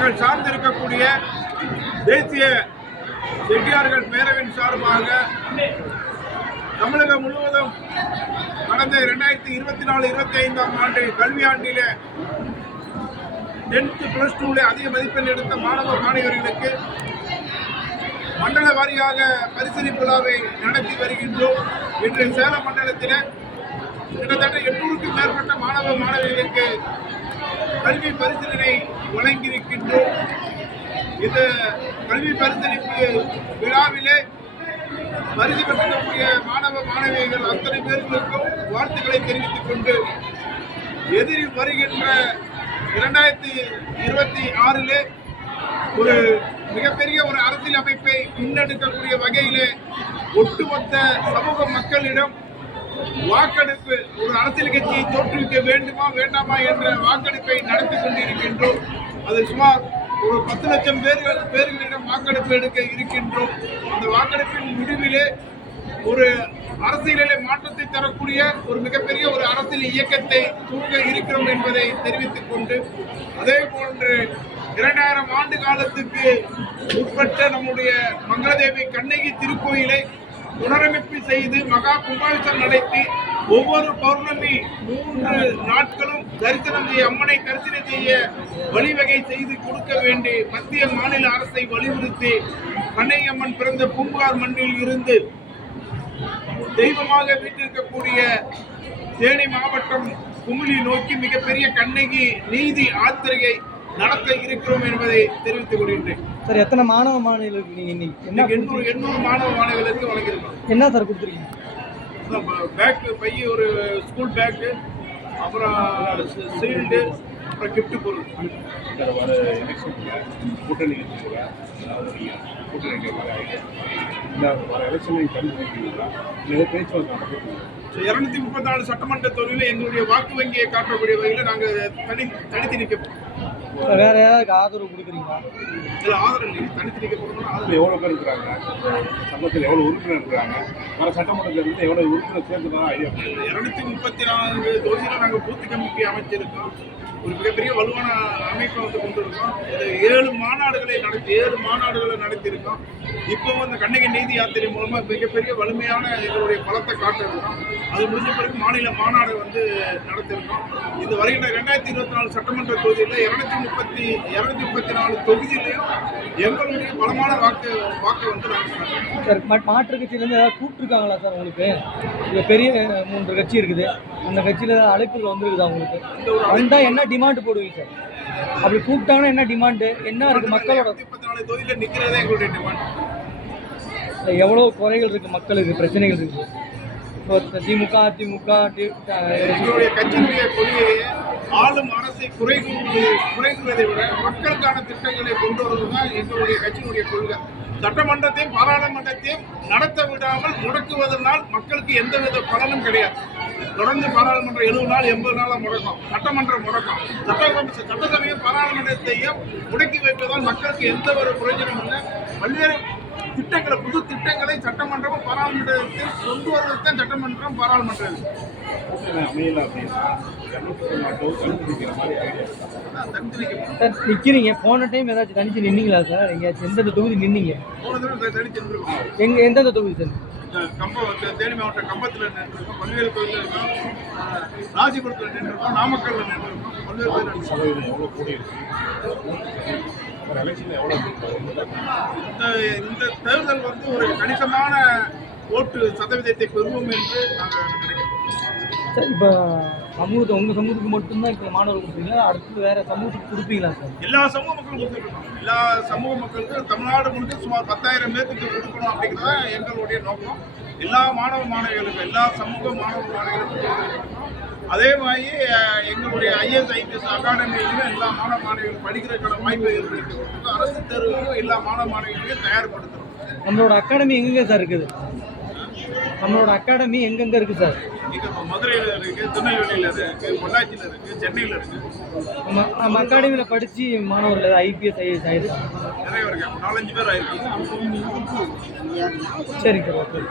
நாங்கள் சார்ந்திருக்கக்கூடிய தேசிய செட்டியார்கள் பேரவின் சார்பாக தமிழகம் முழுவதும் கடந்த இரண்டாயிரத்தி இருபத்தி நாலு இருபத்தி ஐந்தாம் ஆண்டு கல்வியாண்டிலே டென்த்து பிளஸ் டூவில் அதிக மதிப்பெண் எடுத்த மாணவ மாணவர்களுக்கு மண்டல வாரியாக பரிசீலிப்பு விழாவை நடத்தி வருகின்றோம் இன்று சேலம் மண்டலத்தில் கிட்டத்தட்ட எண்ணூறுக்கும் மேற்பட்ட மாணவ மாணவிகளுக்கு கல்வி பரிசீலனை வழங்கியிருக்கின்றோம் இந்த கல்வி பரிசீலிப்பு விழாவிலே பரிசு பெற்றிருக்கக்கூடிய மாணவ மாணவிகள் அத்தனை பேர்களுக்கும் வாழ்த்துக்களை தெரிவித்துக் கொண்டு எதிரி வருகின்ற இரண்டாயிரத்தி இருபத்தி ஆறிலே ஒரு மிகப்பெரிய ஒரு அரசியல் அமைப்பை முன்னெடுக்கக்கூடிய வகையிலே ஒட்டுமொத்த சமூக மக்களிடம் வாக்கெடுப்பு ஒரு அரசியல் கட்சியை தோற்றுவிக்க வேண்டுமா வேண்டாமா என்ற வாக்கெடுப்பை நடத்தி கொண்டிருக்கின்றோம். அது சுமார் ஒரு பத்து லட்சம் பேர்கள் பேர்களிடம் வாக்கெடுப்பு எடுக்க இருக்கின்றோம். அந்த வாக்கெடுப்பின் முடிவிலே ஒரு அரசியலிலே மாற்றத்தை தரக்கூடிய ஒரு மிகப்பெரிய ஒரு அரசியல் இயக்கத்தை தூங்க இருக்கிறோம் என்பதை தெரிவித்துக் கொண்டு அதே போன்று இரண்டாயிரம் ஆண்டு காலத்துக்கு உட்பட்ட நம்முடைய மங்களதேவி கண்ணகி திருக்கோயிலை புனரமைப்பு செய்து மகா கும்பாபிஷம் நடத்தி ஒவ்வொரு பௌர்ணமி மூன்று நாட்களும் தரிசனம் செய்ய அம்மனை தரிசனம் செய்ய வழிவகை செய்து கொடுக்க வேண்டி மத்திய மாநில அரசை வலியுறுத்தி கண்ணையம்மன் பிறந்த பூங்கார் மண்ணில் இருந்து தெய்வமாக வீட்டிருக்கக்கூடிய தேனி மாவட்டம் குமிழி நோக்கி மிகப்பெரிய கண்ணகி நீதி ஆத்திரையை நடத்த இருக்கிறோம் என்பதை தெரிவித்துக் கொள்கின்றேன். சார் எத்தனை மாணவ மாணவிகளுக்கு நீங்கள் இன்னைக்கு? என்ன எண்ணூறு எண்ணூறு மாணவ மாணவர்களுக்கு வழங்கியிருக்கோம். என்ன சார் கொடுத்துருக்கீங்க? பேக் பை ஒரு ஸ்கூல் பேக்கு அப்புறம் சீல்டு அப்புறம் gift பொருள். இந்த வர எலெக்ஷனில் கூட்டணி கட்சியில் அதாவது நீங்கள் கூட்டணி இந்த வர இல்லை பேச்சுவார்த்தை இருநூத்தி சட்டமன்ற தொகுதியில் எங்களுடைய வாக்கு வங்கியை காட்டக்கூடிய வகையில் நாங்கள் தனி தனித்து நிற்க சார் வேற யாராவது ஆதரவு கொடுக்குறீங்களா? இதில் ஆதரவு இல்லை. தனித்து நிற்க போகிறோம்னா ஆதரவு எவ்வளோ பேர் இருக்கிறாங்க? சங்கத்தில் எவ்வளோ உறுப்பினர் இருக்கிறாங்க? வர சட்டமன்றத்தில் இருந்து எவ்வளோ உறுப்பினர் ஐடியா பண்ணுறீங்க இருநூத்தி முப்பத்தி நான்கு தொகுதியில் நாங்கள் பூத்து கமிட்டி அமைச்சிருக்கோம். ஒரு மிகப்பெரிய வலுவான அமைப்பை வந்து கொண்டிருக்கோம். இந்த ஏழு மாநாடுகளை நடத்தி ஏழு மாநாடுகளை நடத்தியிருக்கோம். இப்போவும் இந்த கண்ணகி நீதி யாத்திரை மூலமாக மிகப்பெரிய வலிமையான எங்களுடைய பலத்தை காட்டிருக்கோம். அது முடிஞ்ச பிறகு மாநில மாநாடு வந்து நடத்திருக்கோம். இந்த வருகின்ற ரெண்டாயிரத்தி இருபத்தி நாலு சட்டமன்ற தொகுதியில் இருநூத்தி முப்பத்தி இருநூத்தி முப்பத்தி நாலு தொகுதியிலையும் எங்களுடைய பலமான வாக்கு வாக்கை வந்து நாங்கள் சார் மாற்று கட்சியிலேருந்து ஏதாவது கூப்பிட்டுருக்காங்களா சார் உங்களுக்கு? இது பெரிய மூன்று கட்சி இருக்குது. அந்த கட்சியில் அழைப்புகள் வந்திருக்குதா உங்களுக்கு? வந்தால் என்ன டிமாண்ட் போடுவீங்க சார்? அப்படி கூப்பிட்டாங்கன்னா என்ன டிமாண்டு என்ன இருக்குது மக்களோட? முப்பத்தி நாலு தொகுதியில் நிற்கிறதே எங்களுடைய டிமாண்ட் எவ்வளோ குறைகள் இருக்குது மக்களுக்கு பிரச்சனைகள் இருக்குது இப்போ திமுக அதிமுக எங்களுடைய கட்சியினுடைய கொள்கையை ஆளும் அரசை குறை கூறுவது குறை கூறுவதை விட மக்களுக்கான திட்டங்களை கொண்டு வருவது தான் எங்களுடைய கட்சியினுடைய கொள்கை. சட்டமன்றத்தையும் பாராளுமன்றத்தையும் நடத்த விடாமல் முடக்குவதனால் மக்களுக்கு எந்தவித பலனும் கிடையாது. தொடர்ந்து பாராளுமன்றம் எழுபது நாள் எண்பது நாளாக முடக்கம். சட்டமன்றம் முடக்கம். சட்டமன்ற சட்டசபையும் பாராளுமன்றத்தையும் முடக்கி வைப்பதால் மக்களுக்கு எந்த ஒரு பிரயோஜனமும் இல்லை. பல்வேறு திட்டங்களை புது திட்டங்களை சட்டமன்றமும் பாராளுமன்றத்தில் கொண்டு வருவதற்கு சட்டமன்றம் பாராளுமன்றம். சார் நிற்கிறீங்க போன டைம் ஏதாச்சும் தனிச்சு நின்னீங்களா சார்? எங்கேயாச்சும் எந்தெந்த தொகுதி நின்னீங்க? எங்க எந்தெந்த தொகுதி சார்? கம்பம் தேனி மாவட்டம் கம்பத்தில் நின்றுருக்கோம் பல்வேறு கோயிலில் இருக்கோம் ராசிபுரத்தில் நின்றுருக்கோம் நாமக்கல்ல நின்றுருக்கோம் பல்வேறு. சதவீதம் எவ்வளோ கூடி இந்த இந்த தேர்தல் வந்து ஒரு கணிசமான ஓட்டு சதவீதத்தை பெறுவோம் என்று நாங்கள் சார் இப்போ சமூகத்தை உங்கள் சமூகத்துக்கு மட்டும்தான் இப்போ மாணவர்கள் கொடுப்பீங்களா? அடுத்து வேற சமூகத்துக்கு கொடுப்பீங்களா சார்? எல்லா சமூக மக்களும் கொடுத்துருக்கோம். எல்லா சமூக மக்களுக்கும் தமிழ்நாடு முழுக்க சுமார் பத்தாயிரம் பேருக்கு கொடுக்கணும் அப்படிங்கிறது எங்களுடைய நோக்கம். எல்லா மாணவ மாணவிகளுக்கும் எல்லா சமூக மாணவ மாணவிகளுக்கும். அதே மாதிரி எங்களுடைய ஐஎஸ் ஐபிஎஸ் அகாடமியிலும் எல்லா மாணவ மாணவிகள் படிக்கிறதுக்கான வாய்ப்பை ஏற்படுத்தி அரசு தேர்வுகளும் எல்லா மாணவ மாணவிகளையும் தயார்படுத்துகிறோம் நம்மளோட அகாடமி எங்கெங்க சார் இருக்குது? நம்மளோட அகாடமி எங்கெங்க இருக்கு சார்? மதுரையில் இருக்குது திருநெல்வேலியில் இருக்குது பொள்ளாச்சியில் இருக்குது சென்னையில் இருக்குது நம்ம நம்ம அகாடமியில் படித்து மாணவர்கள் ஐபிஎஸ் ஐஎஸ் ஆயிடுச்சு நிறைய இருக்கு நாலஞ்சு பேர் ஆயிருக்கு சரிங்க சார் ஓகே.